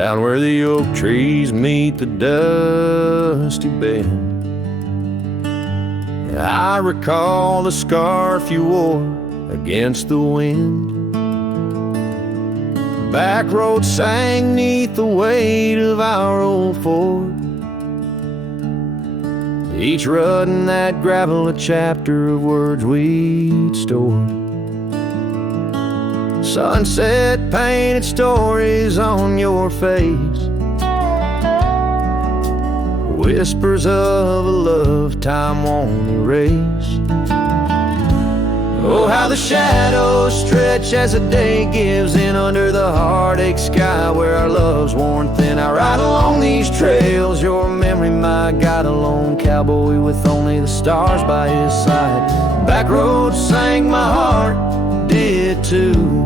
down where the oak trees meet the dusty bend. I recall the scarf you wore against the wind. Backroad sang 'neath the weight of our old Ford. Each rut in that gravel a chapter of words we'd stored. Sunset painted stories on your face, whispers of a love time won't erase. Oh, how the shadows stretch as the day gives in under the heartache sky where our love's worn thin. I ride along these trails, your memory my guide, a lone cowboy with only the stars by his side. Backroad sang, my heart did too,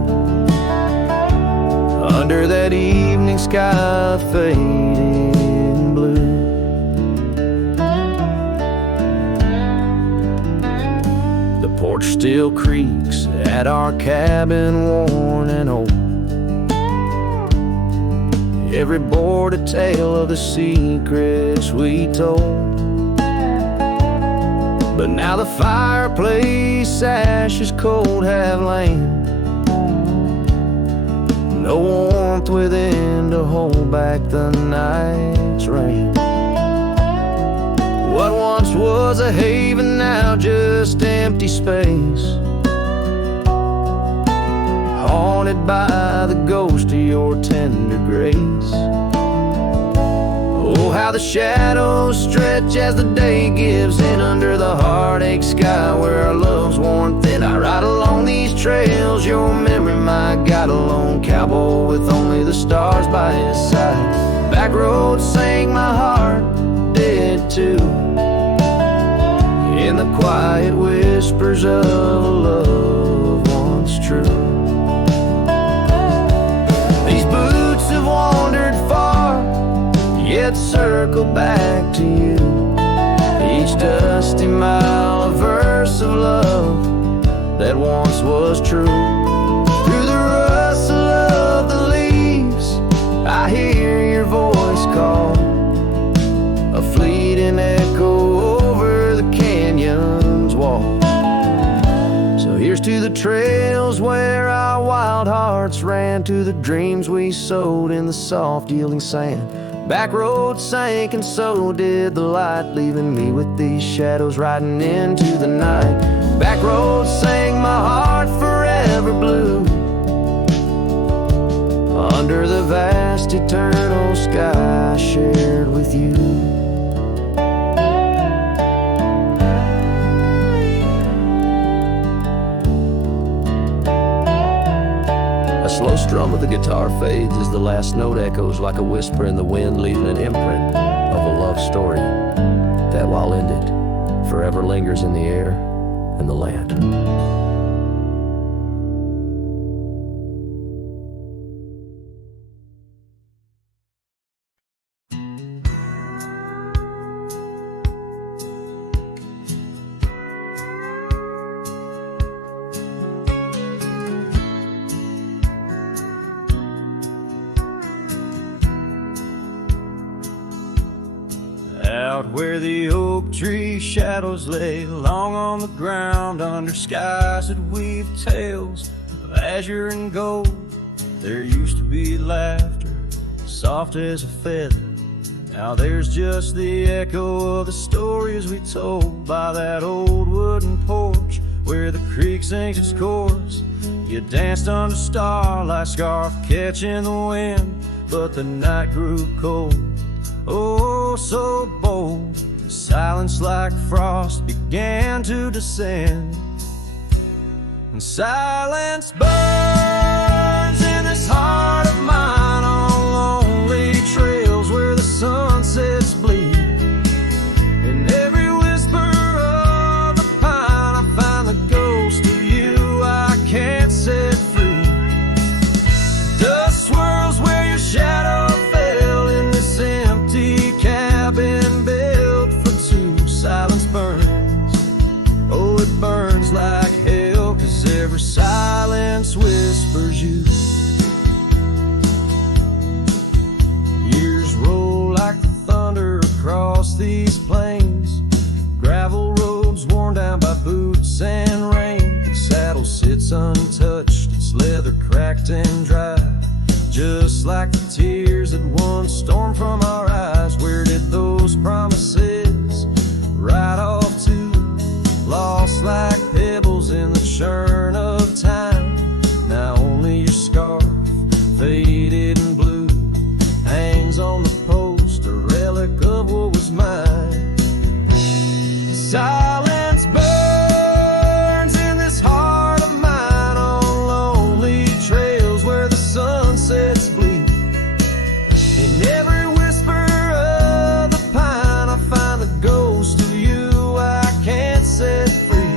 under that evening sky fading blue. The porch still creaks at our cabin, worn and old. Every board a tale of the secrets we told. But now the fireplace ashes cold have lain, no warmth within to hold back the night's rain. What once was a haven now just empty space, haunted by the ghost of your tender grace. Oh, how the shadows stretch as the day gives in under the heartache sky where our love's worn thin. I ride along these trails, your memory my guide, a lone cowboy with only the stars by his side. Backroad sang, my heart did too, in the quiet whispers of a love once true. These boots have wandered far, yet circle back to you. Each dusty mile a verse of love that once was true. Through the rustle of the leaves I hear your voice call, a fleeting echo over the canyon's wall. So here's to the trails where our wild hearts ran, to the dreams we sowed in the soft yielding sand. Backroad sank and so did the light, leaving me with these shadows riding into the night. Backroad sang, my heart forever blue, under the vast eternal sky shared with you. A slow strum of the guitar fades as the last note echoes like a whisper in the wind, leaving an imprint of a love story that, while ended, forever lingers in the air and the land. Out where the oak tree shadows lay long on the ground, under skies that weave tales of azure and gold, there used to be laughter soft as a feather. Now there's just the echo of the stories we told by that old wooden porch where the creek sings its chorus. You danced under starlight, scarf catching the wind, but the night grew cold, oh so bold. Silence like frost began to descend, and silence burns in this heart of mine on lonely trails where the sunsets bleed. In every whisper of the pine I find the ghost of you I can't set free. Dust swirls where your shadow fell in this empty cabin built for two. Silence burns, oh it burns like hell, 'cause every silence whispers you. across these plains, gravel roads worn down by boots and rain. The saddle sits untouched, its leather cracked and dry, just like the tears that once stormed from our eyes. Where did those promises ride off to? Lost like pebbles in the churn of time. Now only your scarf, faded and blue, hangs on the post, a relic of what was mine. Silence burns in this heart of mine, on lonely trails where the sunsets bleed. In every whisper of the pine, I find the ghost of you I can't set free.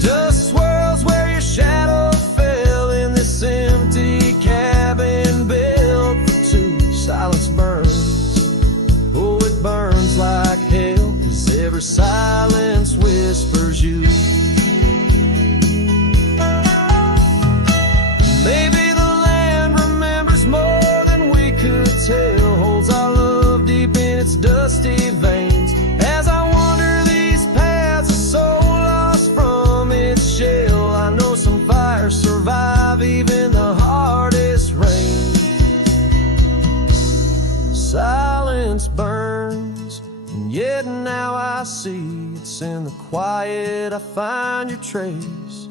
Dust swirls where your shadow fell in this empty cabin built for two. Silence burns, oh it burns like hell, 'cause every silence whispers you. Maybe the land remembers more than we could tell, holds our love deep in its dusty veins. As I wander these paths, a soul lost from its shell, I know some fires survive even the hardest rain. Silence burns, and yet now I see it's in the quiet I find your trace.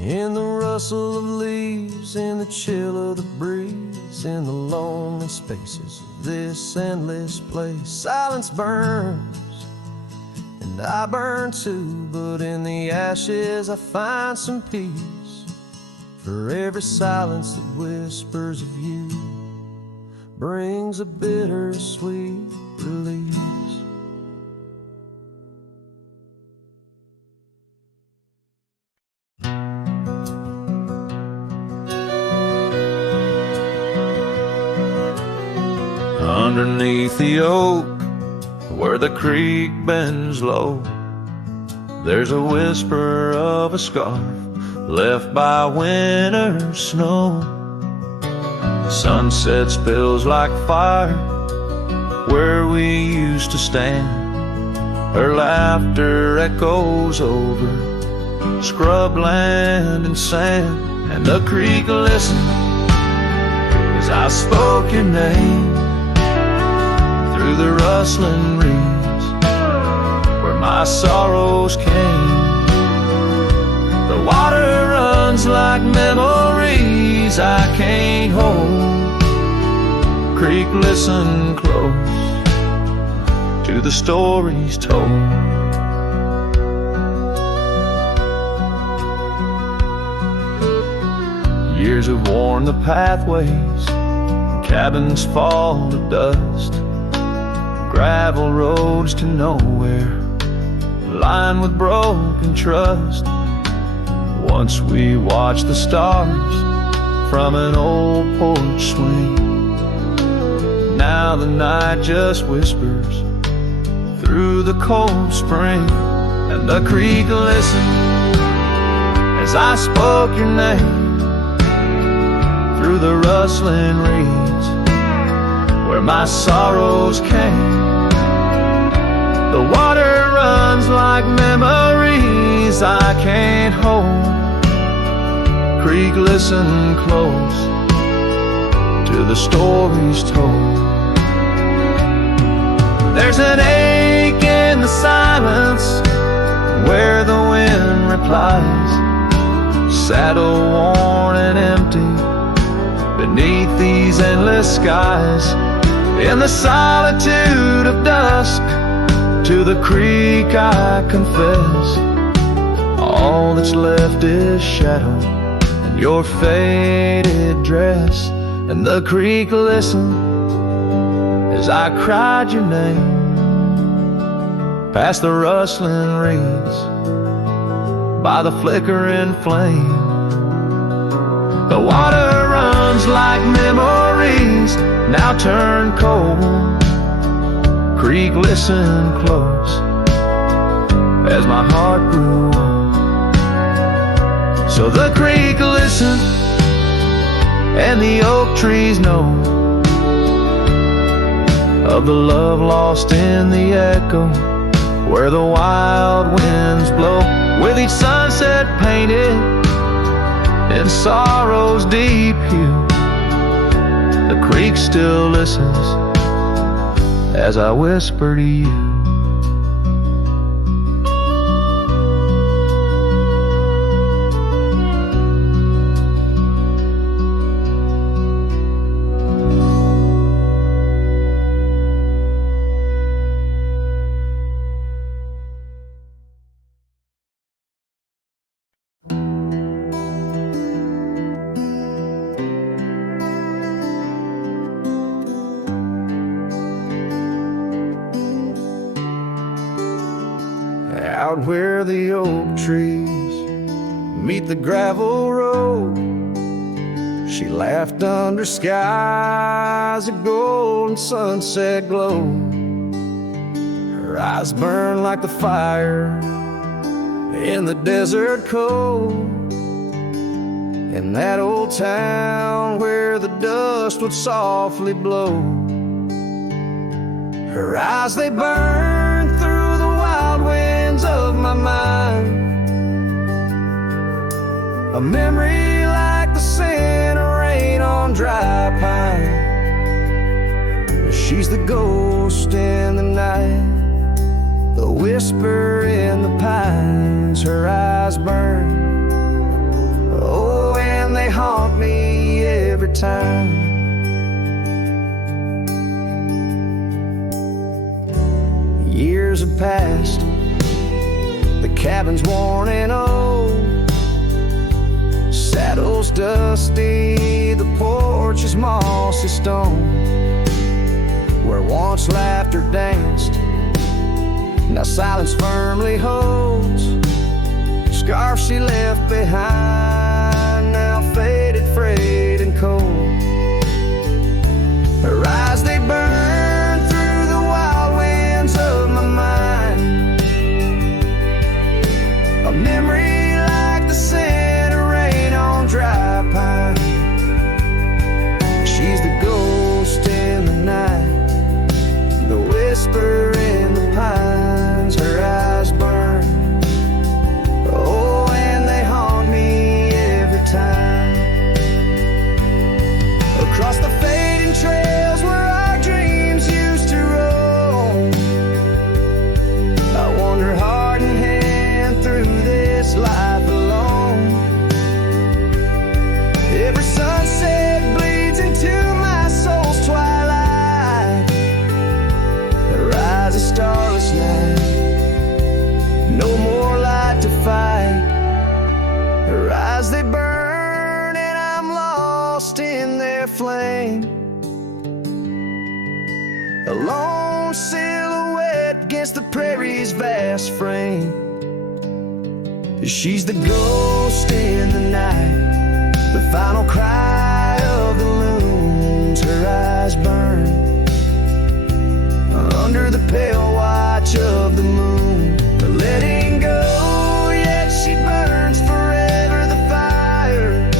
In the rustle of leaves, in the chill of the breeze, in the lonely spaces of this endless place. Silence burns, and I burn too, but in the ashes I find some peace. For every silence that whispers of you brings a bittersweet release. Underneath the oak, where the creek bends low, there's a whisper of a scarf left by winter's snow. Sunset spills like fire where we used to stand. Her laughter echoes over scrubland and sand. And the creek listened as I spoke your name through the rustling reeds where my sorrows came. The water runs like memories I can't hold. Creek, listen close to the stories told. Years have worn the pathways, cabins fall to dust, gravel roads to nowhere, lined with broken trust. Once we watched the stars from an old porch swing. Now the night just whispers through the cold spring. And the creek listened as I spoke your name through the rustling reeds where my sorrows came. The water runs like memories I can't hold. Creek, listen close to the stories told. There's an ache in the silence where the wind replies, saddle worn and empty beneath these endless skies. In the solitude of dusk, to the creek I confess, all that's left is shadow and your faded dress. And the creek listened as I cried your name past the rustling reeds by the flickering flame. The water runs like memories now turn cold. Creek, listen close as my heart grew old. So the creek listened and the oak trees know of the love lost in the echo where the wild winds blow, with each sunset painted in sorrow's deep hue. The creek still listens as I whisper to you. Out where the oak trees meet the gravel road, she laughed under skies of gold and sunset glow. Her eyes burned like the fire in the desert cold, in that old town where the dust would softly blow. Her eyes, they burned through the wild winds of my mind, a memory like the scent of rain on dry pine. She's the ghost in the night, the whisper in the pines. Her eyes burn, oh, and they haunt me every time. Years have passed, the cabin's worn and old, saddle's dusty, the porch is mossy stone. Where once laughter danced, now silence firmly holds. Scarf she left behind, now faded, frayed and cold. Her eyes, they burn through the wild winds of my mind, a memory like the scent of rain on dry pine. She's the ghost in the night, the whisper in the pines. Her eyes burn, oh, and they haunt me every time. Across the fading trails where our dreams used to roam, I wander heart in hand through this life alone. Every sunset bleeds into my soul's twilight. There rises a starless night, no more light to fight. Her eyes, they burn and I'm lost in their flame, a lone silhouette against the prairie's vast frame. She's the ghost in the night, the final cry of the loons. Her eyes burn under the pale watch of the moon. But letting go, yet she burns forever, the fire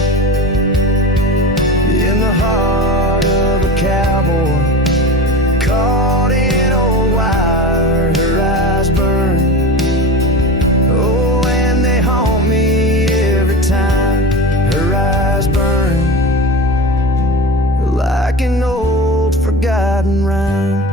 in the heart of a cowboy caught in old wire. Her eyes burn, oh, and they haunt me every time. Her eyes burn like an old forgotten rhyme.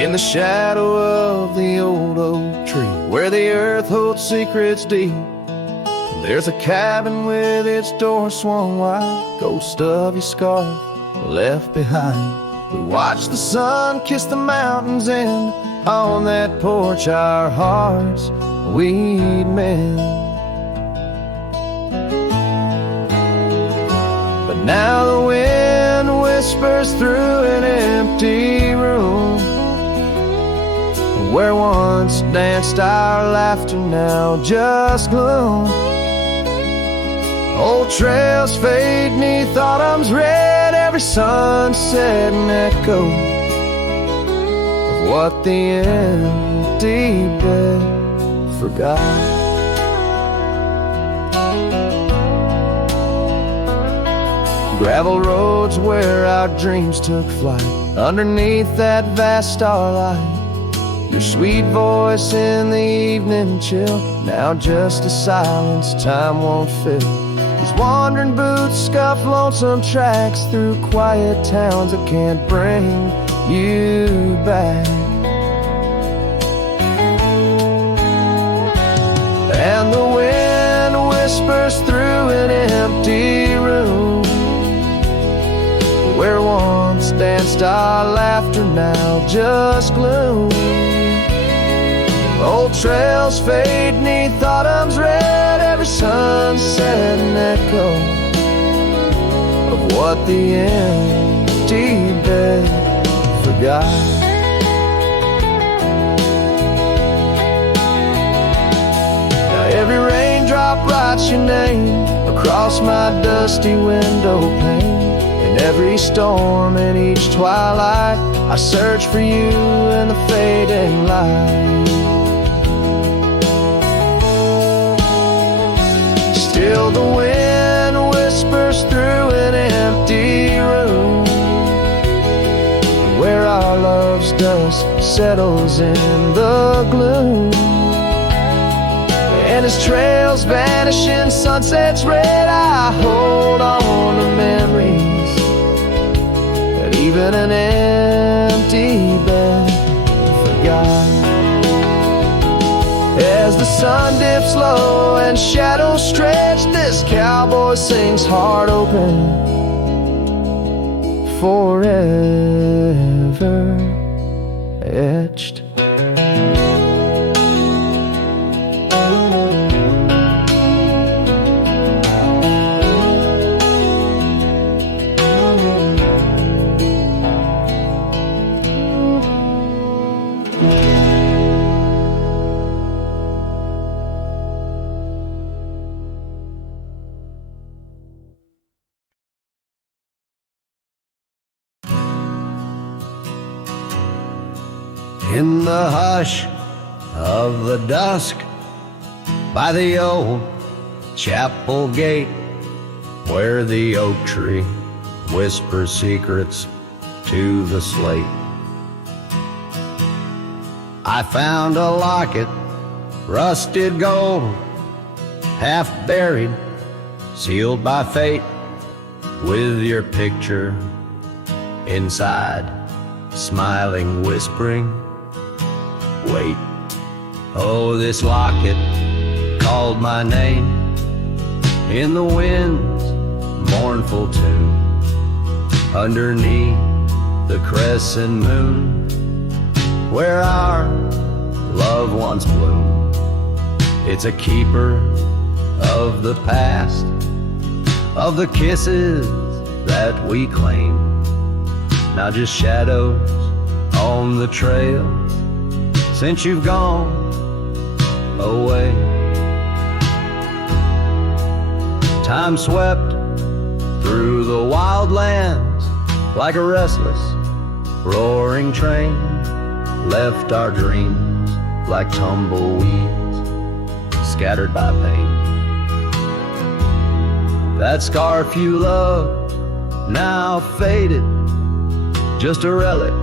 In the shadow of the old oak tree, where the earth holds secrets deep, there's a cabin with its door swung wide, ghost of your scarf left behind. We watched the sun kiss the mountains, and on that porch our hearts we'd mend. But now the wind whispers through an empty room, Where once danced our laughter, now just gloom. Old trails fade 'neath autumn's red, every sunset an echo of what the empty bed forgot. Gravel roads where our dreams took flight, underneath that vast starlight. Your sweet voice in the evening chill, now just a silence time won't fill. These wandering boots scuff lonesome tracks through quiet towns that can't bring you back. And the wind whispers through an empty room, where once danced our laughter, now just gloom. Old trails fade 'neath autumn's red, every sunset an echo of what the empty bed forgot. Now every raindrop writes your name across my dusty window pane. In every storm and each twilight, I search for you in the fading light. Still the wind whispers through an empty room, where our love's dust settles in the gloom. And as trails vanish in sunset's red, I hold on to memories that even an empty bed forgot. As the sun dips low and shadows stretch, this cowboy sings heart open, forever etched. In the hush of the dusk, by the old chapel gate, where the oak tree whispers secrets to the slate, I found a locket, rusted gold, half buried, sealed by fate, with your picture inside, smiling, whispering, wait. Oh, this locket called my name in the wind's mournful tune, underneath the crescent moon, where our love once bloomed. It's a keeper of the past, of the kisses that we claim, now just shadows on the trail since you've gone away. Time swept through the wild lands like a restless, roaring train, left our dreams like tumbleweeds scattered by pain. That scarf you loved, now faded, just a relic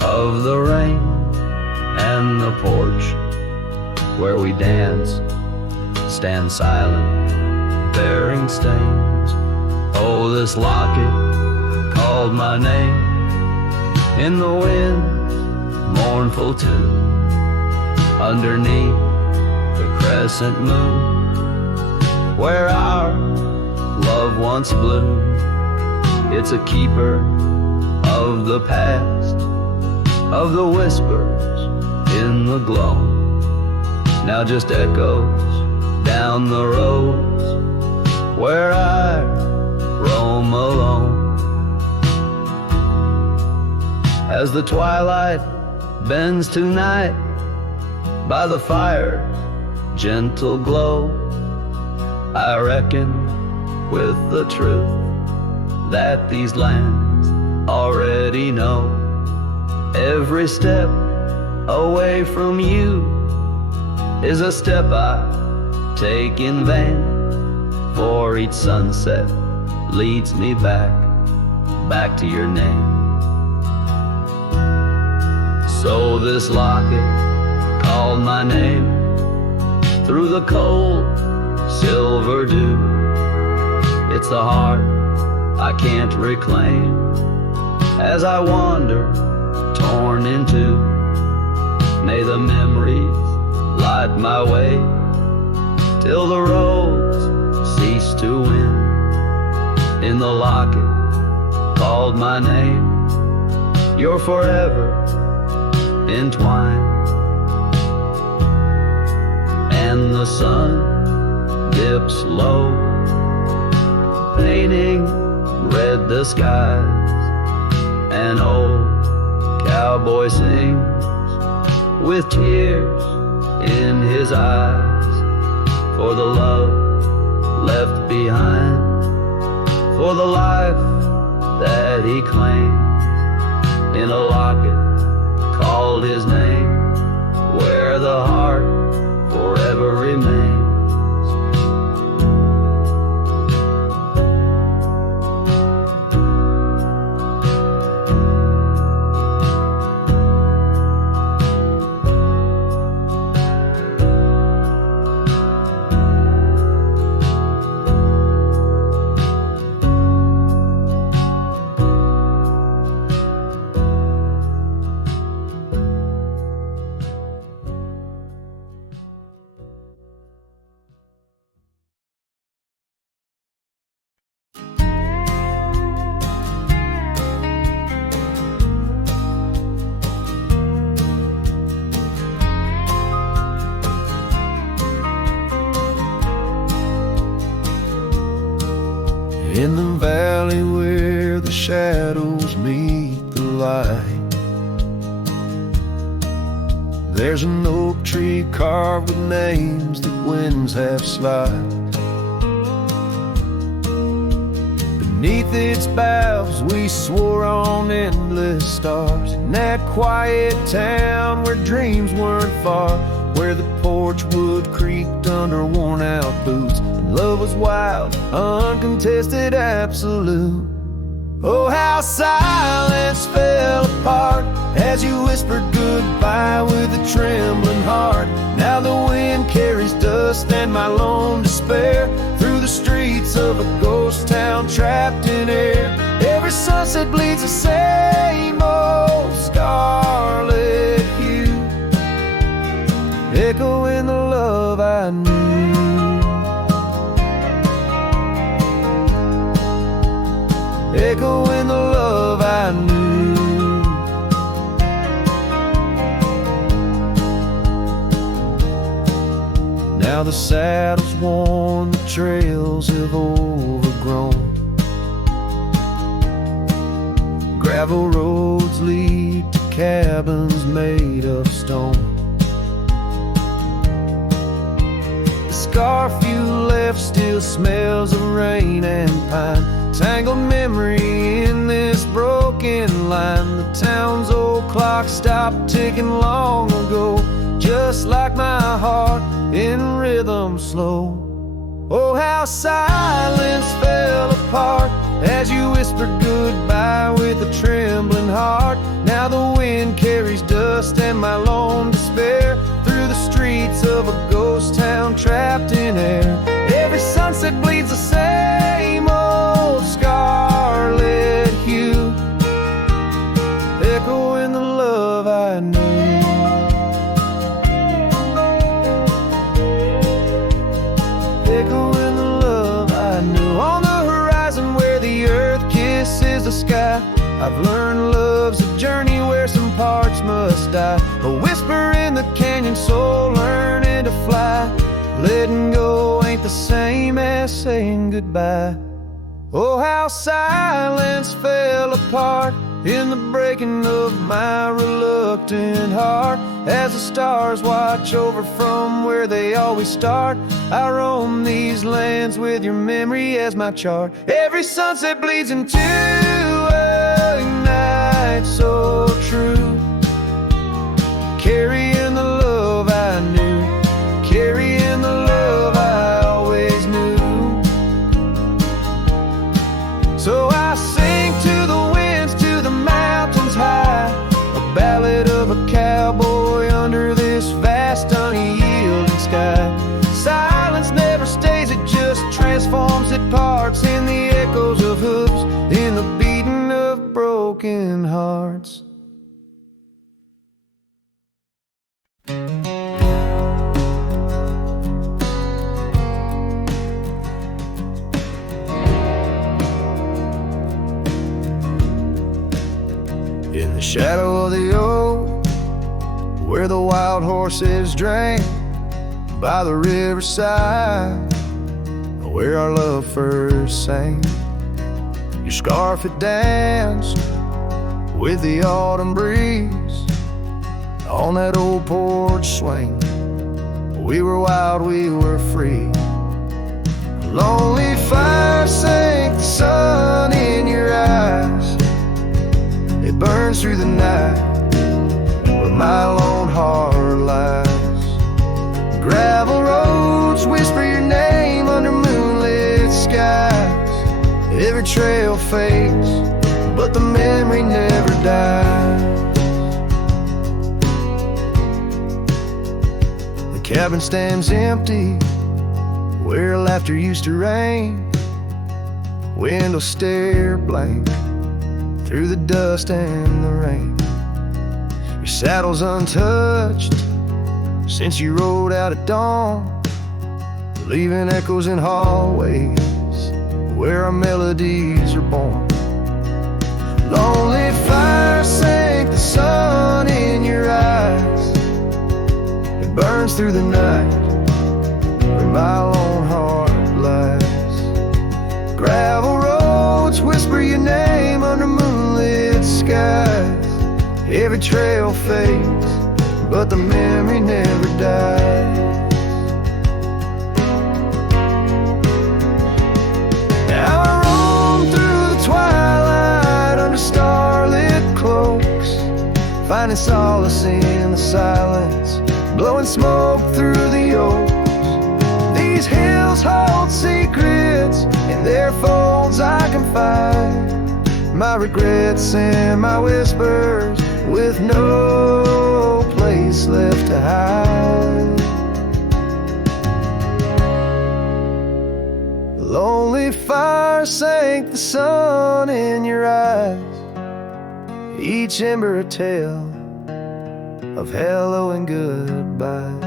of the rain, and the porch where we dance, stand silent, bearing stains. Oh, this locket called my name in the wind's mournful tune, underneath the crescent moon, where our love once bloomed. It's a keeper of the past, of the whispers in the glow, now just echoes down the roads where I roam alone. As the twilight bends tonight by the fire's gentle glow. I reckon with the truth that these lands already know. Every step away from you is a step I take in vain, for each sunset leads me back to your name. So this locket called my name through the cold silver dew. It's the heart I can't reclaim as I wander torn in two. May the memories light my way till the roads cease to win. In the locket called my name, you're forever entwined. And the sun dips low, painting red the skies. An old cowboy sings with tears in his eyes, for the love left behind, for the life that he claims. In a locket called his name, where the heart forever remains. In the valley where the shadows meet the light, there's an oak tree carved with names that winds have slide. Beneath its boughs we swore on endless stars, in that quiet town where dreams weren't far, where the porch wood creaked under worn out boots. Love was wild, uncontested, absolute. Oh, how silence fell apart as you whispered goodbye with a trembling heart. Now the wind carries dust and my lone despair through the streets of a ghost town trapped in air. Every sunset bleeds the same old scarlet hue, echoing the love I knew. Echoing the love I knew. Now the saddle's worn, the trails have overgrown. Gravel roads lead to cabins made of stone. The scarf you left still smells of rain and pine, tangled memory in this broken line. The town's old clock stopped ticking long ago, just like my heart in rhythm slow. Oh, how silence fell apart as you whispered goodbye with a trembling heart. Now the wind carries dust and my lone despair through the streets of a ghost town trapped in air. Every sunset bleeds the same old scarlet hue, echoing the love I knew. Echoing the love I knew. On the horizon where the earth kisses the sky, I've learned love's a journey where some parts must die. A whisper in the canyon, soul learning to fly. Letting go ain't the same as saying goodbye. Oh, how silence fell apart in the breaking of my reluctant heart. As the stars watch over from where they always start, I roam these lands with your memory as my chart. Every sunset bleeds into a night so true, carrying the love I knew, carrying the love I always knew. So I sing to the winds, to the mountains high, a ballad of a cowboy under this vast unyielding sky. Silence never stays, it just transforms, it parts in the echoes of hooves, in the beating of broken hearts. In the shadow of the oak, where the wild horses drank, by the riverside, where our love first sang, your scarf had danced with the autumn breeze on that old porch swing. We were wild, we were free. A lonely fire sank the sun in your eyes. It burns through the night where my lone heart lies. Gravel roads whisper your name under moonlit skies. Every trail fades, but the memory never dies. The cabin stands empty where laughter used to rain. Windows stare blank through the dust and the rain. Your saddle's untouched since you rode out at dawn, leaving echoes in hallways where our melodies are born. Lonely fire sank the sun in your eyes. It burns through the night where my lone heart lies. Gravel roads whisper your name under moonlit skies. Every trail fades, but the memory never dies. Now I roam through the twilight under starlit cloaks, finding solace in the silence, blowing smoke through the oaks. These hills hold secrets, in their folds I confide my regrets and my whispers, with no place left to hide. Lonely fire sank the sun in your eyes, each ember a tale of hello and goodbye.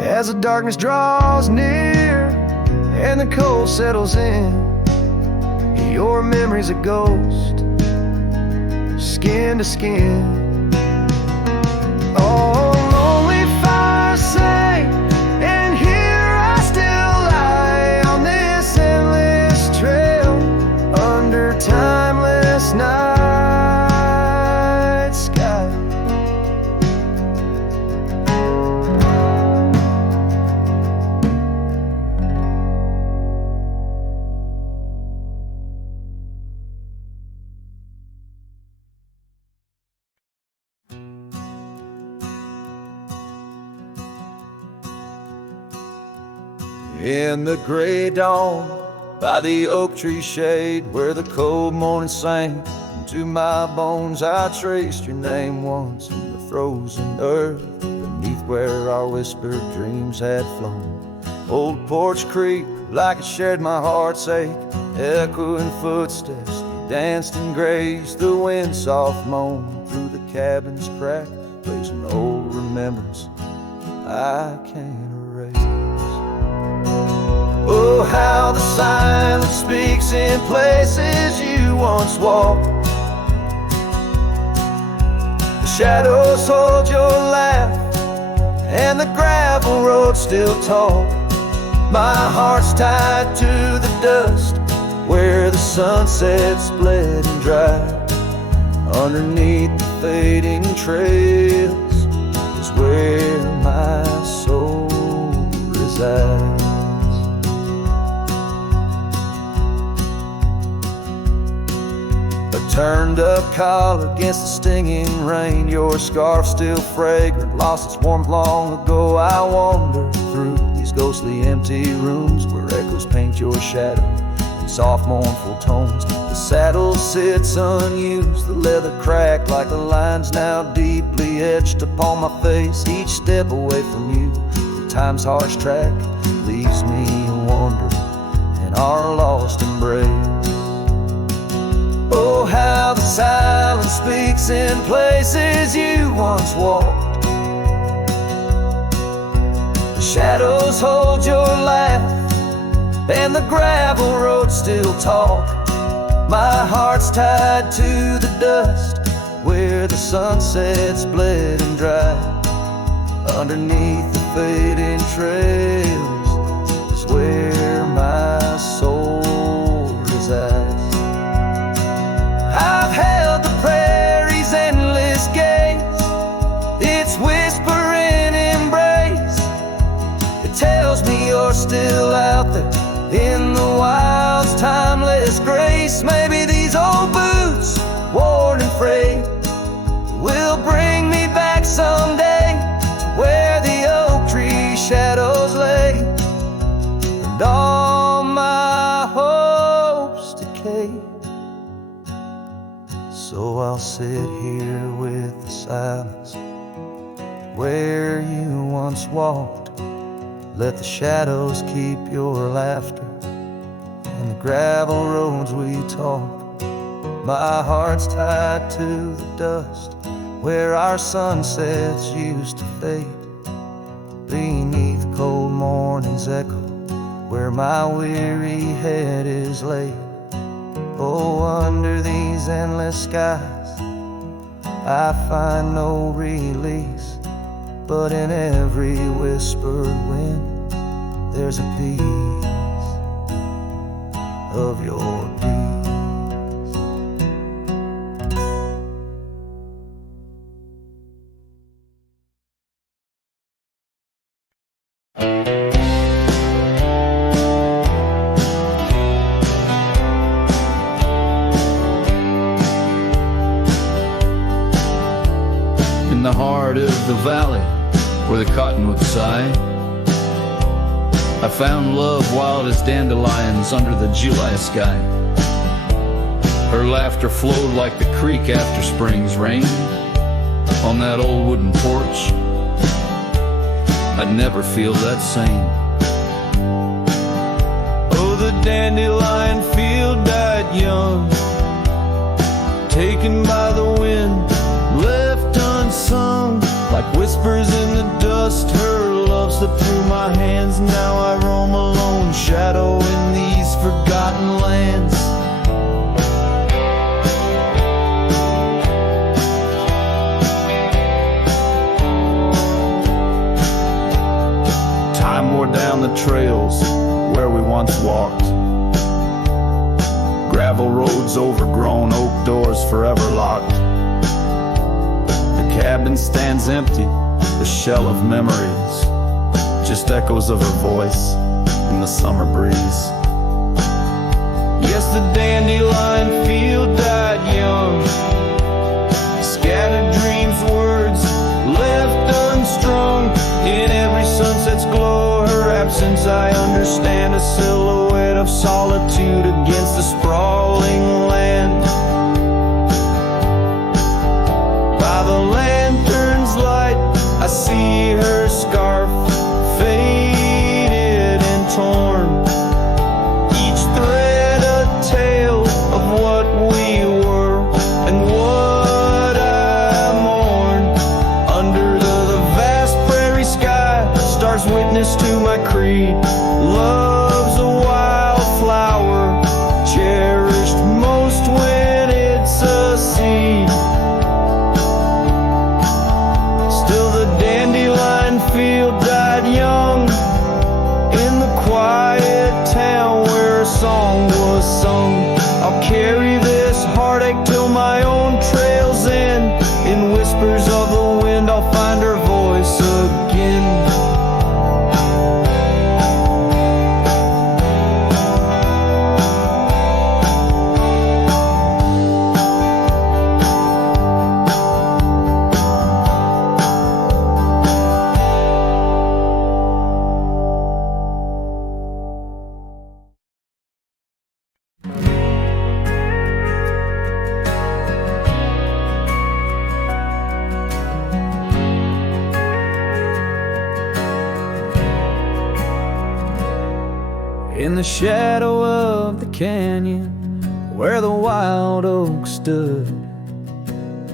As the darkness draws near and the cold settles in, your memory's a ghost, skin to skin. Oh, lonely fire sank, and here I still lie on this endless trail under timeless night sky. In the gray dawn, by the oak tree shade, where the cold morning sank into my bones, I traced your name once in the frozen earth, beneath where our whispered dreams had flown. Old Porch Creek, like it shared my heart's ache, echoing footsteps, we danced and grazed. The wind soft moaned through the cabin's crack, plays an old remembrance I can't erase. Oh, how the silence speaks in places you once walked. The shadows hold your laugh, and the gravel road still talk. My heart's tied to the dust where the sunset bled and dried. Underneath the fading trails is where my soul resides. A turned up collar against the stinging rain, your scarf still fragrant, lost its warmth long ago. I wander through these ghostly empty rooms where echoes paint your shadow in soft mournful tones. The saddle sits unused, the leather cracked like the lines now deeply etched upon my face. Each step away from you, time's harsh track leaves me wandering in our lost embrace. Oh, how the silence speaks in places you once walked. The shadows hold your laugh, and the gravel roads still talk. My heart's tied to the dust where the sunsets bled and dried. Underneath the fading trails is where my soul resides. I've held the prairie's endless gaze, its whispering embrace. It tells me you're still out there in the wild's timeless grace. Maybe these old boots, worn and frayed, will bring me back someday to where the oak tree shadows lay, and all my hopes decay. So I'll sit here with the silence where you once walked. Let the shadows keep your laughter and the gravel roads we talk. My heart's tied to the dust where our sunsets used to fade. Beneath cold morning's echo where my weary head is laid. Oh, under these endless skies I find no release, but in every whispered wind there's a piece of your peace. In the heart of the valley where the cottonwoods sigh, I found love wild as dandelions under the July sky. Her laughter flowed like the creek after spring's rain. On that old wooden porch, I'd never feel that same. Oh, the dandelion field died young, taken by the wind, left unsung. Like whispers in the dust, her love slipped through my hands. Now I roam alone, shadow in these forgotten lands. Time wore down the trails where we once walked. Gravel roads overgrown, oak doors forever locked. The cabin stands empty, the shell of memories, just echoes of her voice in the summer breeze. Yes, the dandelion field died young, scattered dreams, words left unstrung. In every sunset's glow, her absence I understand, a silhouette of solitude against the sprawling land. By the lantern's light, I see her scarf, faded and torn, each thread a tale of what we were and what I mourn. Under the vast prairie sky, stars witness to my creed. Love's a wildflower, cherished most when it's a seed. Still the dandelion field died young in the quiet town where a song was sung. I'll carry this heartache till my own trail In the shadow of the canyon where the wild oak stood,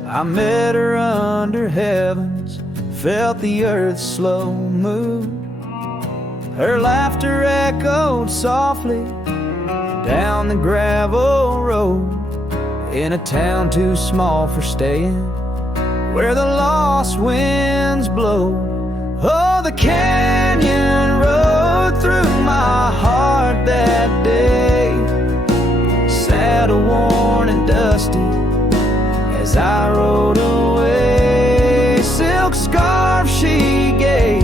I met her under heavens, felt the earth's slow move. Her laughter echoed softly down the gravel road, in a town too small for staying, where the lost winds blow. Oh, the canyon rode through my heart that day, saddle worn and dusty as I rode away. Silk scarf she gave,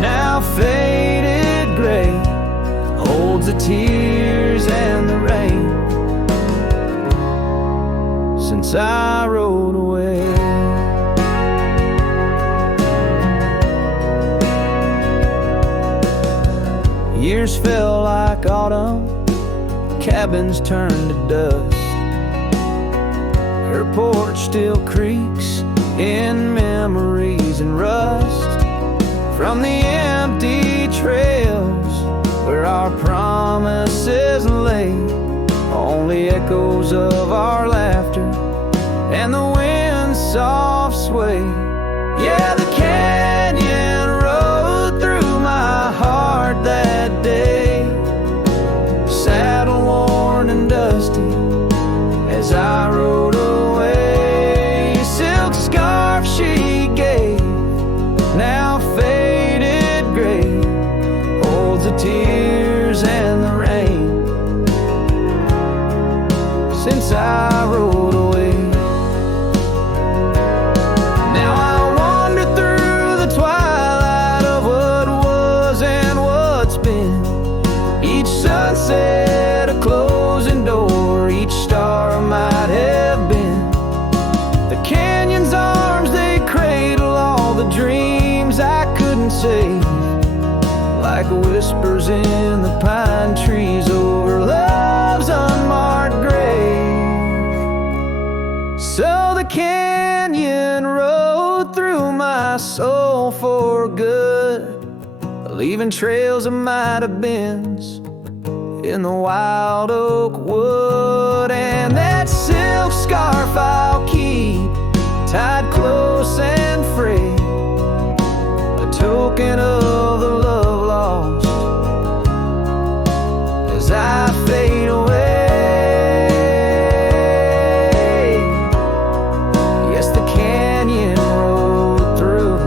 now faded gray, holds the tears and the rain since I rode away. Years fell like autumn, cabins turned to dust. Her porch still creaks in memories and rust from the empty trails where our promises lay. Only echoes of our laughter and the wind's soft sway. Yeah, the canyon rode through my heart that day, saddle worn and dusty as I rode away. Silk scarf she gave, now faded gray, holds the tears and the rain since I rode away. Now I wander through the twilight of what was and what's been. Each sunset a closing door, each star might have been. The canyon's arms, they cradle all the dreams I couldn't save, like whispers in the pine trees over love's unmarked grave. So the canyon rode through my soul for good, leaving trails of might have beens in the wild oak wood. And that silk scarf I'll keep tied close and free, a token of the love lost as I fade away. Yes, the canyon rode through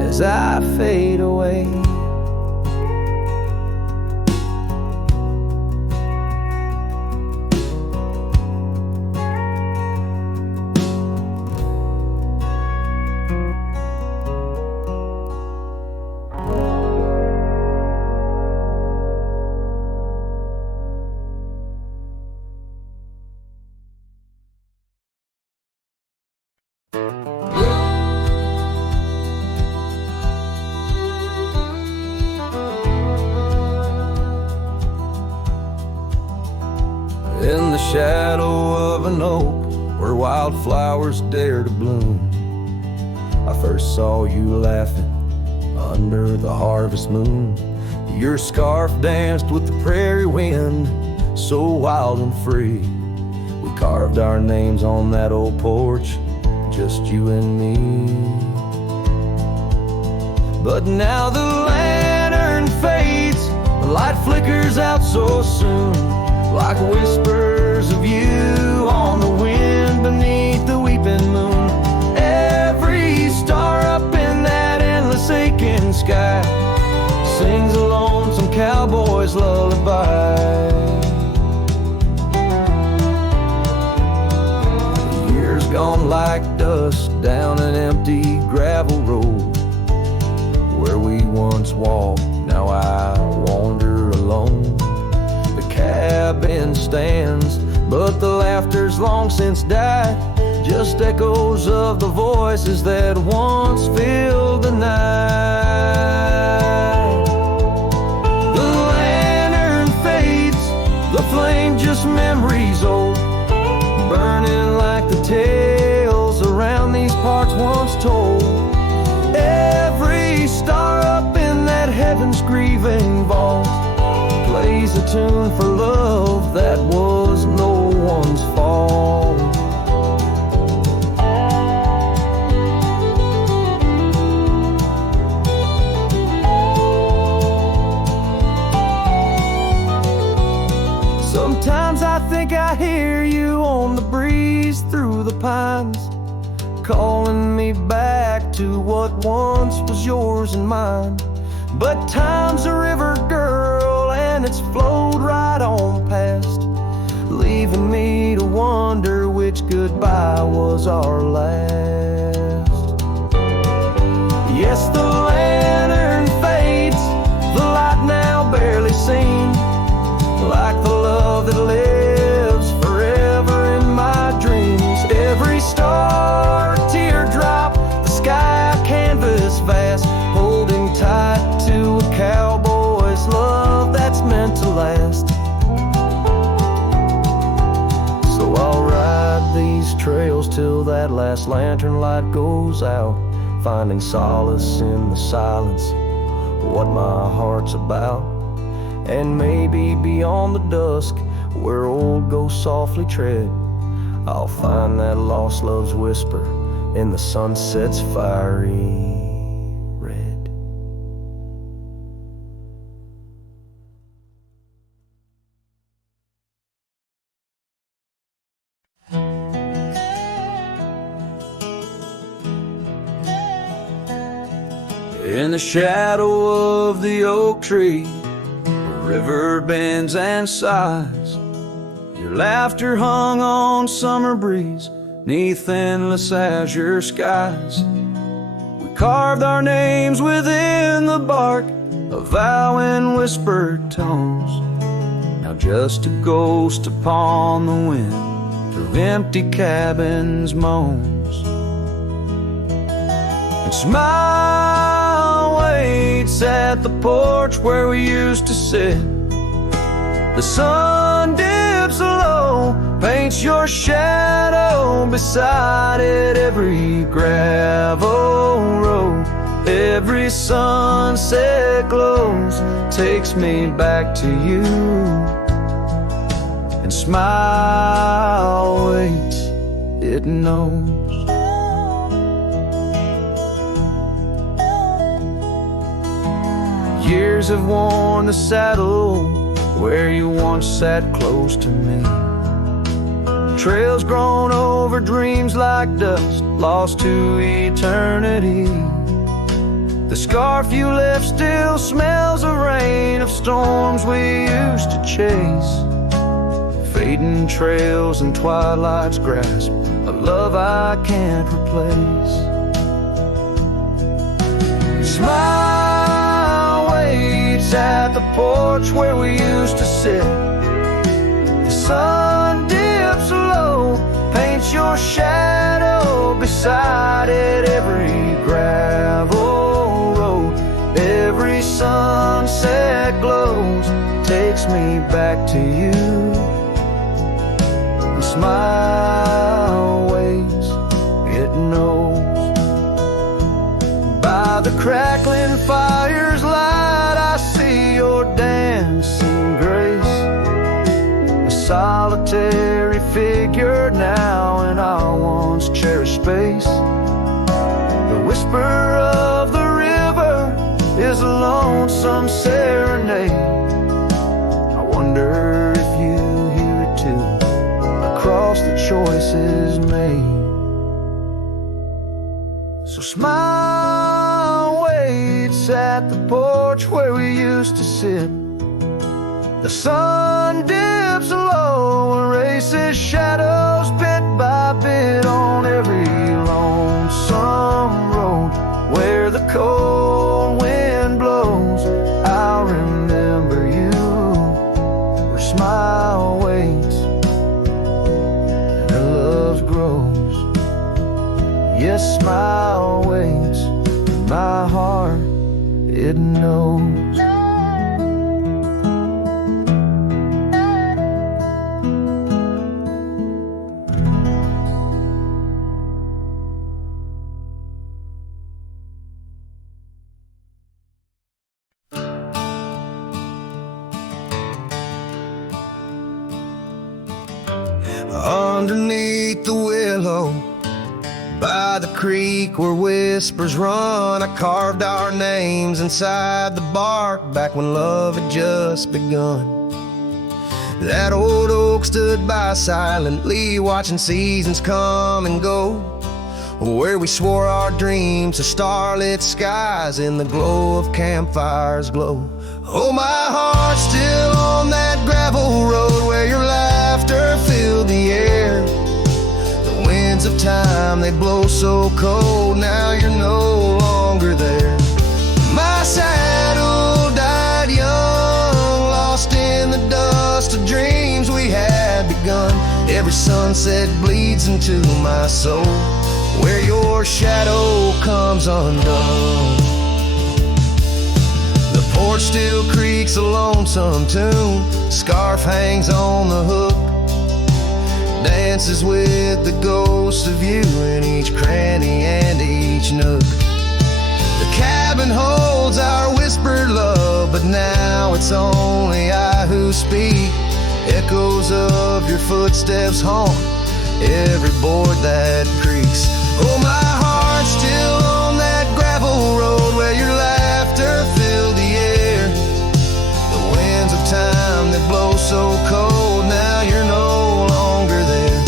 as I fade away. In the shadow of an oak where wildflowers dare to bloom, I first saw you laughing under the harvest moon. Your scarf danced with the prairie wind, so wild and free. We carved our names on that old porch, just you and me. But now the lantern fades, the light flickers out so soon, like whispers of you on the wind beneath the weeping moon. Every star up in that endless aching sky sings a lonesome cowboy's lullaby. Years gone like dust down an empty gravel road, where we once walked, now I wander alone. The cabin stands, but the laughter's long since died, just echoes of the voices that once filled the night. The lantern fades, the flame just memories old, burning like the tales around these parts once told. Every star up tune for love that was no one's fault. Sometimes I think I hear you on the breeze through the pines, calling me back to what once was yours and mine. But time's a river, girl, and it's flowed right on past, leaving me to wonder which goodbye was our last. Yes, the lantern fades, the light now barely seen, like the love that lives forever in my dreams. Every star, a teardrop, the sky, a canvas vast, holding tight to a cowboy's love that's meant to last. So I'll ride these trails till that last lantern light goes out, finding solace in the silence, what my heart's about. And maybe beyond the dusk, where old ghosts softly tread, I'll find that lost love's whisper in the sunset's fiery red. In the shadow of the oak tree, river bends and sighs, your laughter hung on summer breeze, 'neath endless azure skies. We carved our names within the bark, a vow in whispered tones, now just a ghost upon the wind through empty cabins' moans. And smile waits at the porch where we used to sit. The sun dips low, paints your shadow beside it. Every gravel road, every sunset glows, takes me back to you. And smile waits, it knows. Years have worn the saddle where you once sat close to me. Trails grown over dreams like dust, lost to eternity. The scarf you left still smells of rain, of storms we used to chase. Fading trails and twilight's grasp, a love I can't replace. Smile waits at the porch where we used to sit. The sun dips low, paints your shadow beside it. Every gravel road, every sunset glows, takes me back to you. And smile waits, it knows. By the crackling fire's light, I see your dancing grace, a solitary figure now in our once cherished space. The whisper of the river is a lonesome serenade. I wonder if you hear it too, across the choices made. So smile waits at the porch where we used to sit. The sun dips low, erases shadows bit by bit on every lonesome road. Where the cold wind blows, I'll remember you. Where smile waits and her love grows. Yes, smile waits, and my heart, it knows. underneath the willow, by the creek where whispers run, I carved our names inside the bark back when love had just begun. That old oak stood by silently, watching seasons come and go, where we swore our dreams to starlit skies in the glow of campfires glow. Oh, my heart's still on that gravel road where your laughter filled the air. The winds of time, they blow so cold, now you're no longer there. My saddle died young, lost in the dust of dreams we had begun. Every sunset bleeds into my soul, where your shadow comes undone. The porch still creaks a lonesome tune, scarf hangs on the hook, dances with the ghost of you in each cranny and each nook. The cabin holds our whispered love, but now it's only I who speak. Echoes of your footsteps haunt every board that creaks. Oh, my heart's still on that gravel road where your laughter filled the air. The winds of time that blow so cold, now you're no longer there.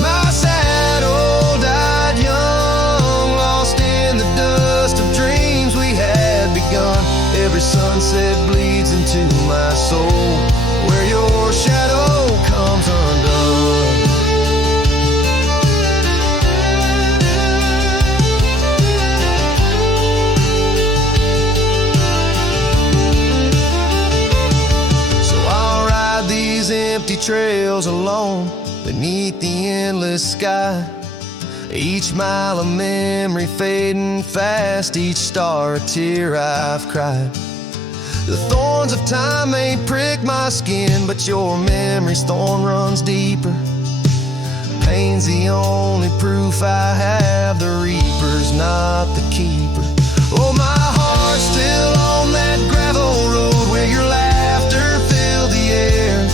My saddle died young, lost in the dust of dreams we had begun. Every sunset bleeds into my soul, where your shadow comes undone. Empty trails alone beneath the endless sky, each mile a memory fading fast, each star a tear I've cried. The thorns of time may prick my skin, but your memory's thorn runs deeper. Pain's the only proof I have, the reaper's not the keeper. Oh, my heart's still on that gravel road where your laughter filled the air.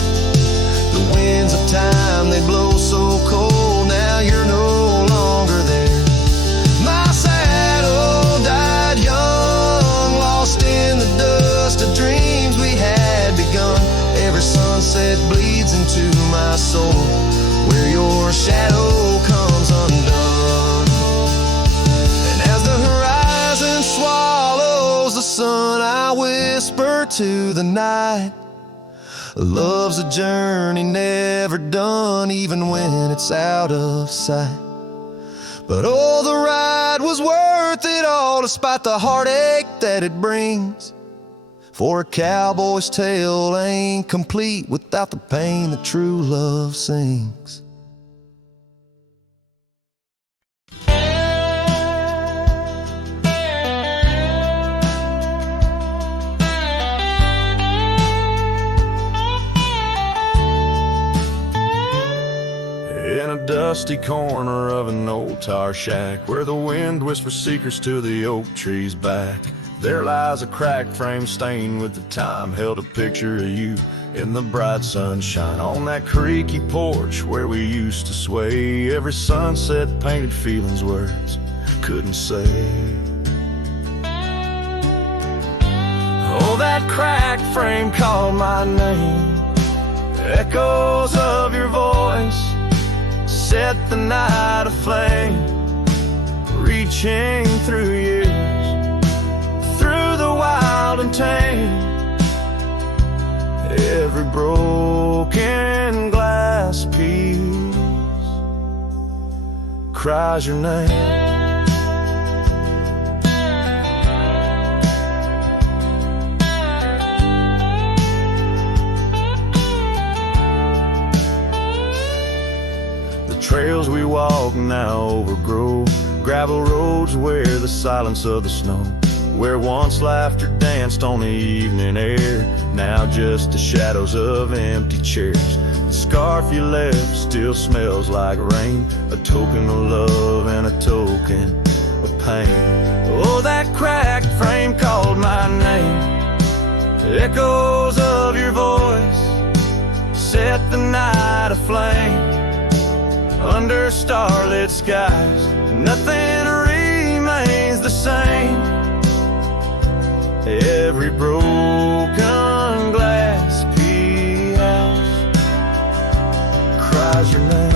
The winds of time, they blow so cold, now you're no longer there. My saddle died young, lost in the dust of dreams we had begun. Every sunset bleeds into my soul, where your shadow comes undone. And as the horizon swallows the sun, I whisper to the night, love's a journey never done, even when it's out of sight. But oh, the ride was worth it all, despite the heartache that it brings. For a cowboy's tale ain't complete without the pain that true love sings. In a dusty corner of an old tar shack, where the wind whispers secrets to the oak tree's back, there lies a cracked frame stained with the time, held a picture of you in the bright sunshine. On that creaky porch where we used to sway, every sunset painted feelings words couldn't say. Oh, that cracked frame called my name, echoes of your voice set the night aflame, reaching through years, through the wild and tame. Every broken glass piece cries your name. Trails we walk now overgrow, gravel roads where the silence of the snow, where once laughter danced on the evening air, now just the shadows of empty chairs. The scarf you left still smells like rain, a token of love and a token of pain. Oh, that cracked frame called my name, echoes of your voice set the night aflame, starlit skies. Nothing remains the same. Every broken glass piece cries your name.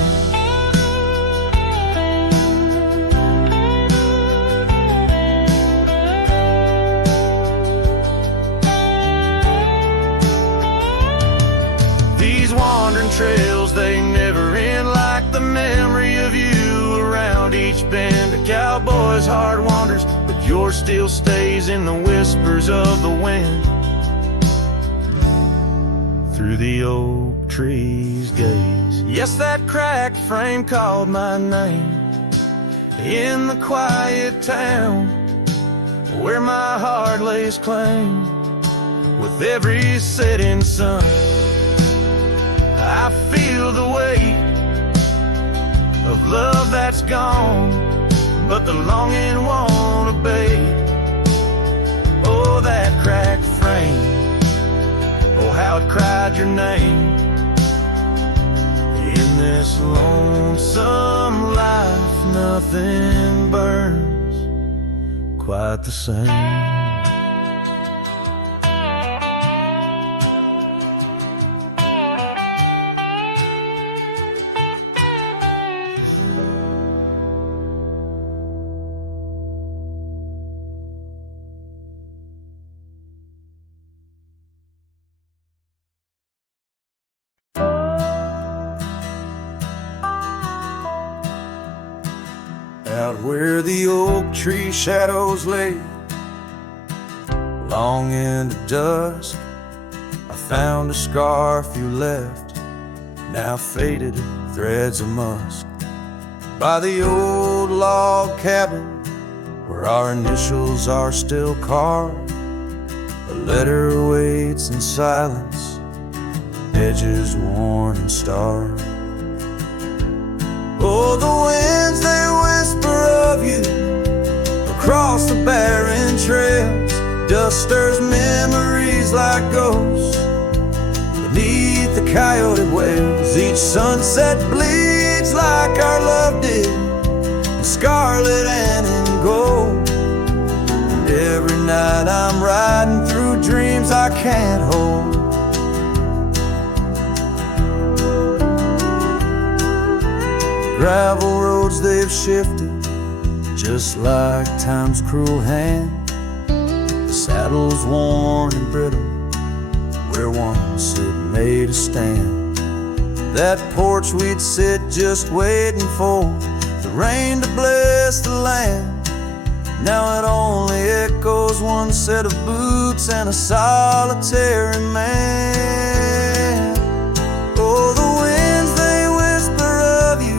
These wandering trails, they never end, like the memory of you around each bend. A cowboy's heart wanders, but yours still stays in the whispers of the wind. Through the oak tree's gaze, yes, that cracked frame called my name. In the quiet town where my heart lays claim, with every setting sun I feel the weight of love that's gone, but the longing won't abate. Oh, that cracked frame, oh, how it cried your name. In this lonesome life, nothing burns quite the same. Out where the oak tree shadows lay, long into dusk, I found a scarf you left, now faded threads of musk. By the old log cabin, where our initials are still carved, a letter waits in silence, edges worn and starved. Oh, the winds, they whisper of you across the barren trails. Dust stirs memories like ghosts beneath the coyote wails. Each sunset bleeds like our love did, in scarlet and in gold. And every night I'm riding through dreams I can't hold. Gravel roads, they've shifted just like time's cruel hand. The saddle's worn and brittle where once it made a stand. That porch we'd sit just waiting for the rain to bless the land. Now it only echoes one set of boots and a solitary man. Oh, the winds, they whisper of you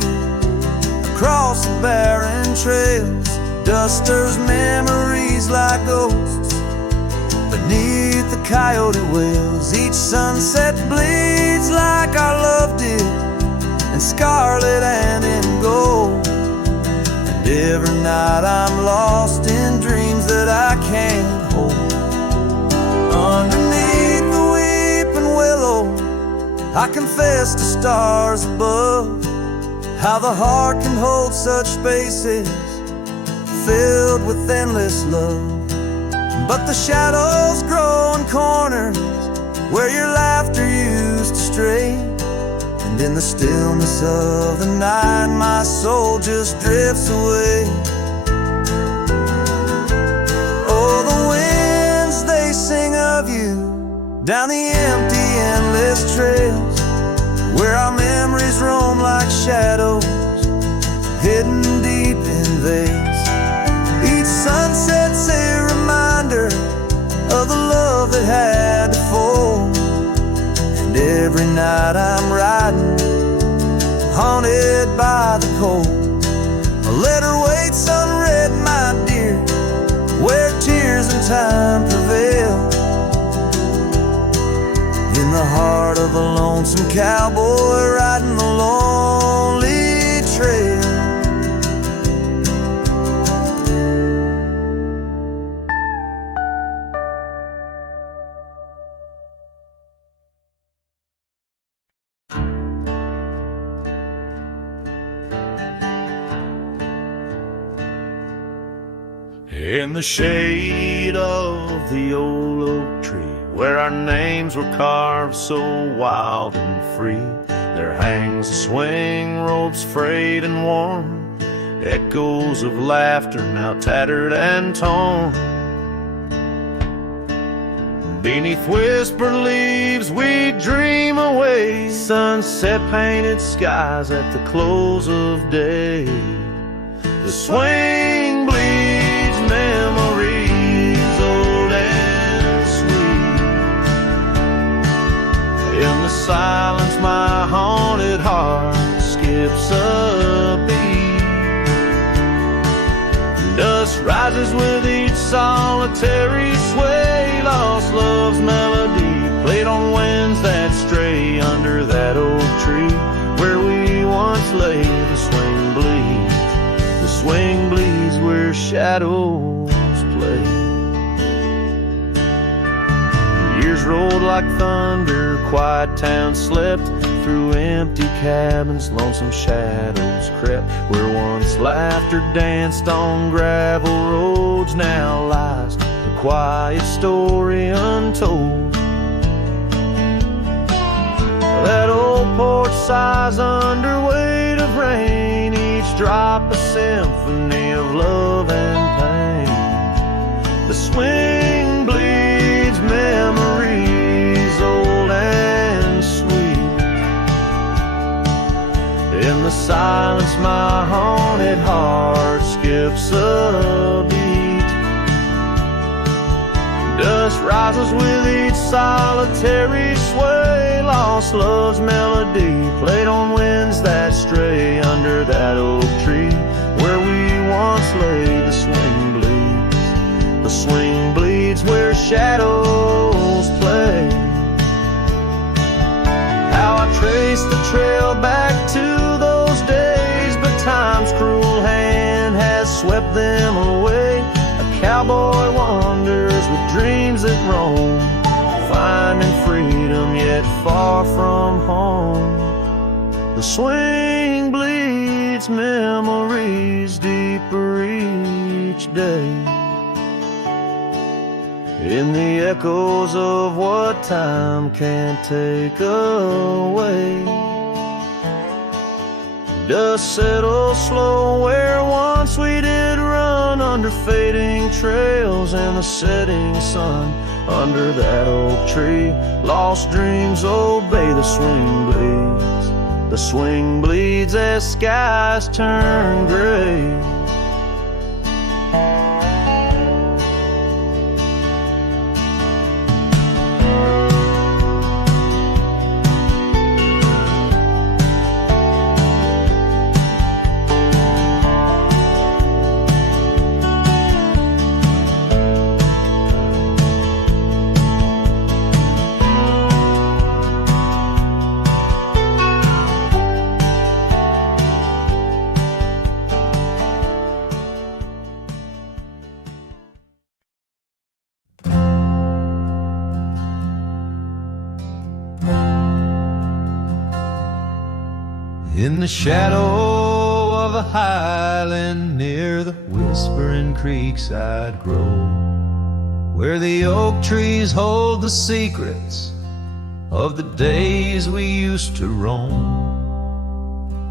across the barren trails. Dust stirs memories like ghosts beneath the coyote wails. Each sunset bleeds like our love did, in scarlet and in gold. And every night I'm lost in dreams that I can't hold. Underneath the weeping willow, I confess to stars above how the heart can hold such spaces filled with endless love. But the shadows grow in corners where your laughter used to stray. And in the stillness of the night, my soul just drifts away. Oh, the winds, they sing of you down the empty, endless trails where our memories roam like shadows hidden deep in veils. Each sunset's a reminder of the love that had to fall. And every night I'm riding, haunted by the cold. A letter waits unread, my dear, where tears and time prevail. In the heart of a lonesome cowboy riding the lonely trail. In the shade of the old oak tree, where our names were carved so wild and free, there hangs a swing, ropes frayed and worn, echoes of laughter now tattered and torn. Beneath whispered leaves we dream away, sunset painted skies at the close of day. The swing bleeds memories old and sweet. In the silence my haunted heart skips a beat. Dust rises with each solitary sway, lost love's melody played on winds that stray. Under that oak tree where we once lay, the swing bleeds, the swing bleeds where shadows play. Years rolled like thunder, quiet town slept, through empty cabins lonesome shadows crept. Where once laughter danced on gravel roads, now lies the quiet story untold. That old porch sighs under weight of rain, each drop a symphony of love and pain. The swing bleeds memories old and sweet. In the silence my haunted heart skips a beat. Dust rises with each solitary sway, lost love's melody played on winds that stray. Under that oak tree where we once lay, the swing bleeds, the swing bleeds where shadows play. How I trace the trail back to those days, but time's cruel hand has swept them away. A cowboy wanders with dreams that roam, finding freedom yet far from home. The swing bleeds memories deeper each day, in the echoes of what time can't take away. Dust settles slow where once we did run, under fading trails and the setting sun. Under that oak tree lost dreams obey. The swing bleeds, the swing bleeds as skies turn gray. In the shadow of a highland near the whispering creekside grove, where the oak trees hold the secrets of the days we used to roam.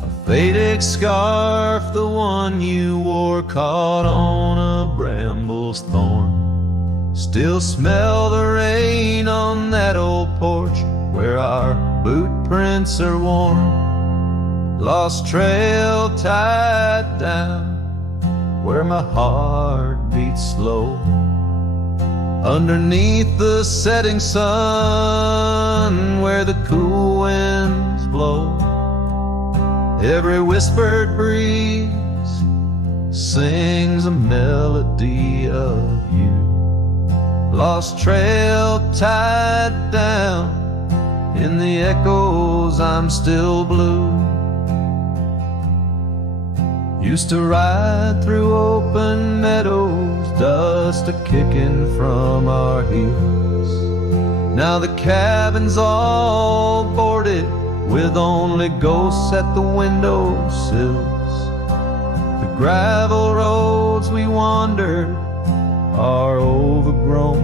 A faded scarf, the one you wore, caught on a bramble's thorn. Still smell the rain on that old porch where our boot prints are worn. Lost trail tied down where my heart beats slow. Underneath the setting sun where the cool winds blow. Every whispered breeze sings a melody of you. Lost trail tied down, in the echoes I'm still blue. Used to ride through open meadows, dust a-kicking from our heels. Now the cabin's all boarded, with only ghosts at the window sills. The gravel road roads we wandered are overgrown,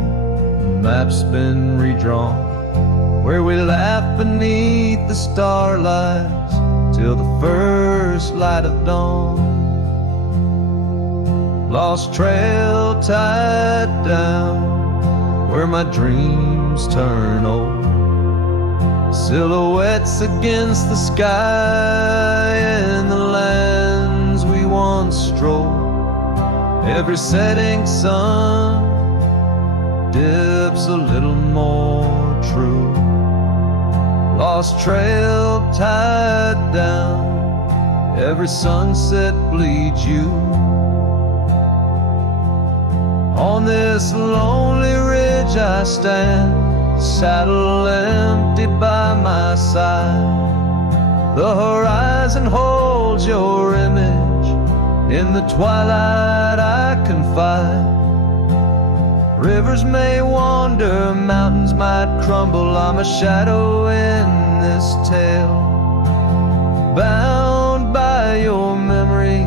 the map's been redrawn, where we laugh beneath the starlights till the first light of dawn. Lost trail tied down where my dreams turn old, silhouettes against the sky and the lands we once strolled. Every setting sun dips a little more true. Lost trail tied down, every sunset bleeds you. On this lonely ridge I stand, saddle empty by my side. The horizon holds your image, in the twilight I confide. Rivers may wander, mountains might crumble, I'm a shadow in this tale, bound by your memory,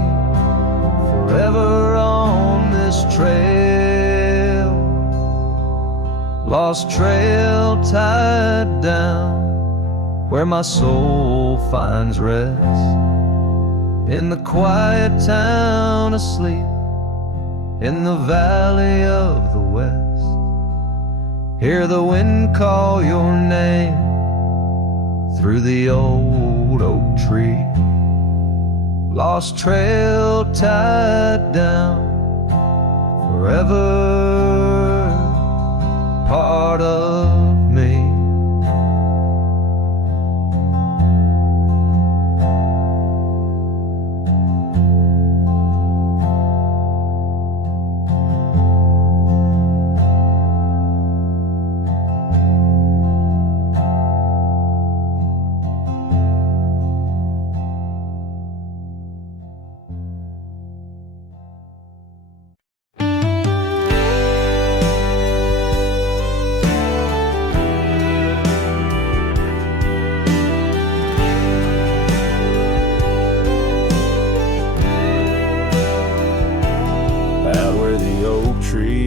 forever on this trail. Lost trail tied down, where my soul finds rest, in the quiet town asleep, in the valley of the west. Hear the wind call your name through the old oak tree. Lost trail tied down, forever part of me.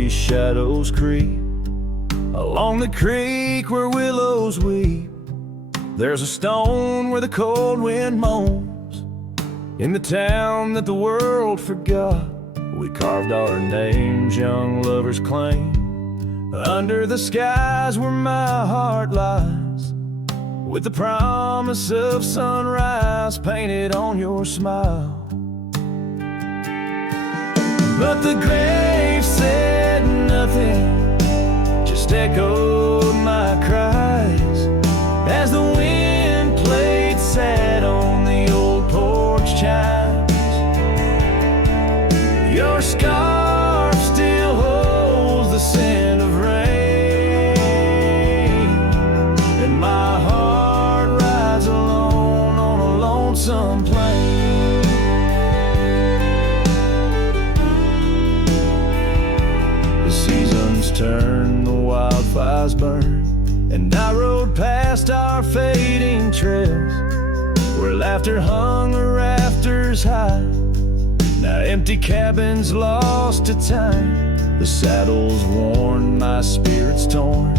Shadows creep along the creek where willows weep. There's a stone where the cold wind moans. In the town that the world forgot, we carved our names, young lovers claim. Under the skies where my heart lies, with the promise of sunrise painted on your smile. But the grave said nothing, just echoed my cries as the wind played sad on the old porch chimes. Your scarf still holds the scent of rain, and my heart rides alone on a lonesome plain. Turn, the wildfires burn, and I rode past our fading trails where laughter hung the rafters high. Now empty cabins lost to time, the saddle's worn, my spirit's torn,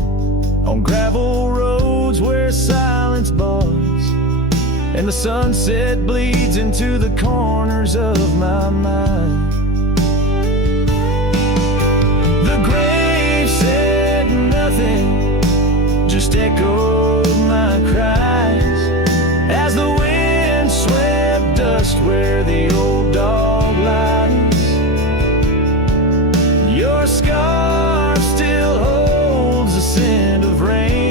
on gravel roads where silence buds, and the sunset bleeds into the corners of my mind. Said nothing, just echoed my cries as the wind swept dust where the old dog lies. Your scarf still holds the scent of rain,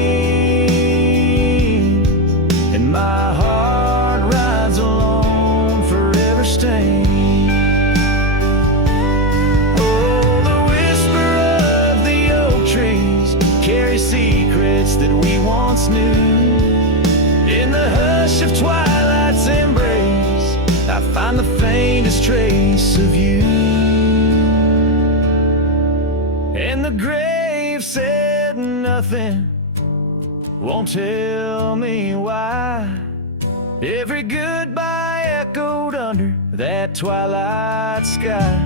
and my heart rides alone, forever stained. Secrets that we once knew, in the hush of twilight's embrace, I find the faintest trace of you. And the grave said nothing, won't tell me why. Every goodbye echoed under that twilight sky.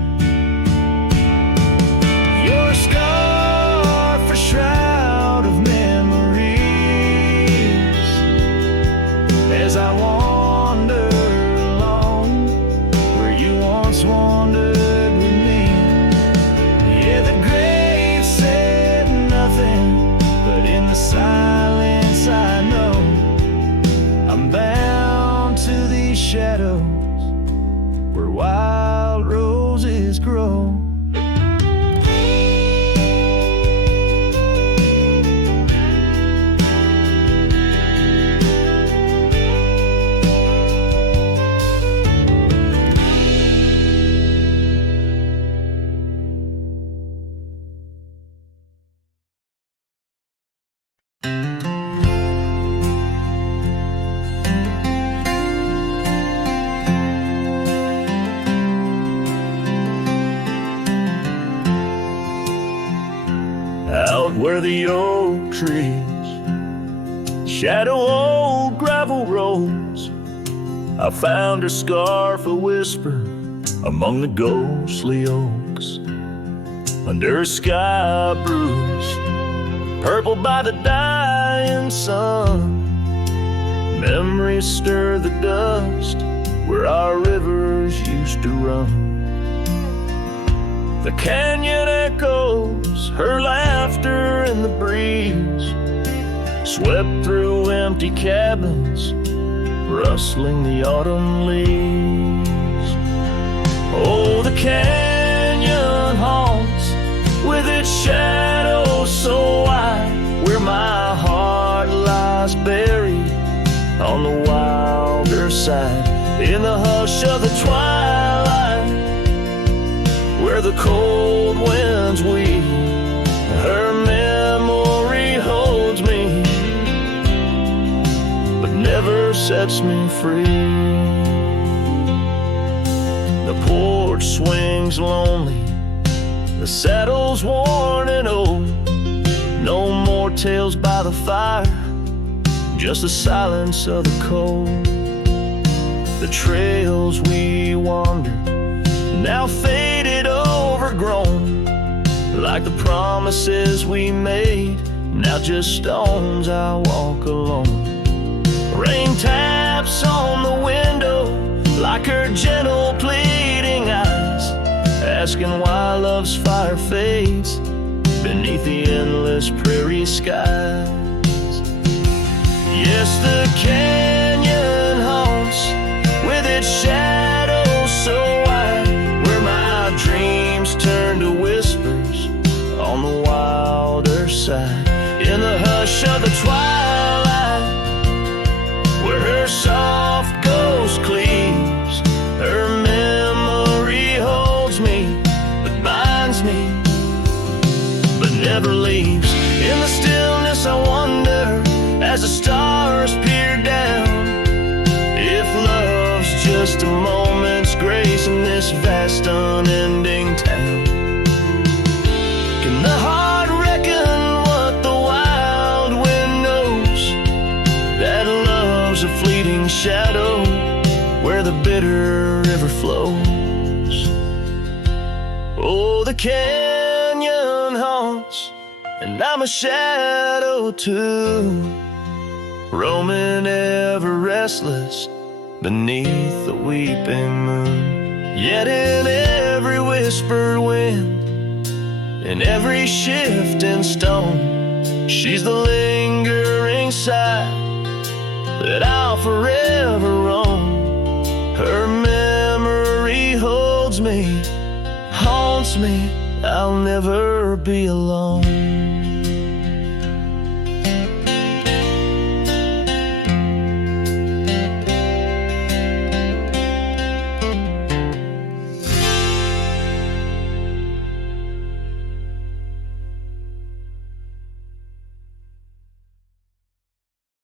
out where the oak trees shadow old gravel roads, I found her scarf a whisper among the ghostly oaks. Under a sky bruised, purple by the dying sun, memories stir the dust where our rivers used to run. The canyon echoes her laughter in the breeze, swept through empty cabins, rustling the autumn leaves. Oh, the canyon haunts with its shadows so wide, where my heart lies buried on the wilder side. In the hush of the twilight, where the cold winds weep, her memory holds me, but never sets me free. The porch swings lonely, the saddle's worn and old. No more tales by the fire, just the silence of the cold. The trails we wandered, now faded, overgrown, like the promises we made, now just stones I walk alone. Rain taps on the window like her gentle pleading eyes, asking why love's fire fades beneath the endless prairie skies. Yes, the canyon haunts with its shadows so wide, where my dreams turn to whispers on the wilder side. In the hush of the twilight, where her soft ghost cleaves, her memory holds me, but binds me, but never leaves. In the stillness I wonder, as the stars peer down, if love's just a moment's grace in this vast unending town. Can the heart reckon what the wild wind knows, that love's a fleeting shadow where the bitter river flows? Oh, the canyon haunts, and I'm a shadow too, roaming ever restless beneath the weeping moon. Yet in every whispered wind, in every shifting stone, she's the lingering sigh that I'll forever roam. Her memory holds me, haunts me, I'll never be alone.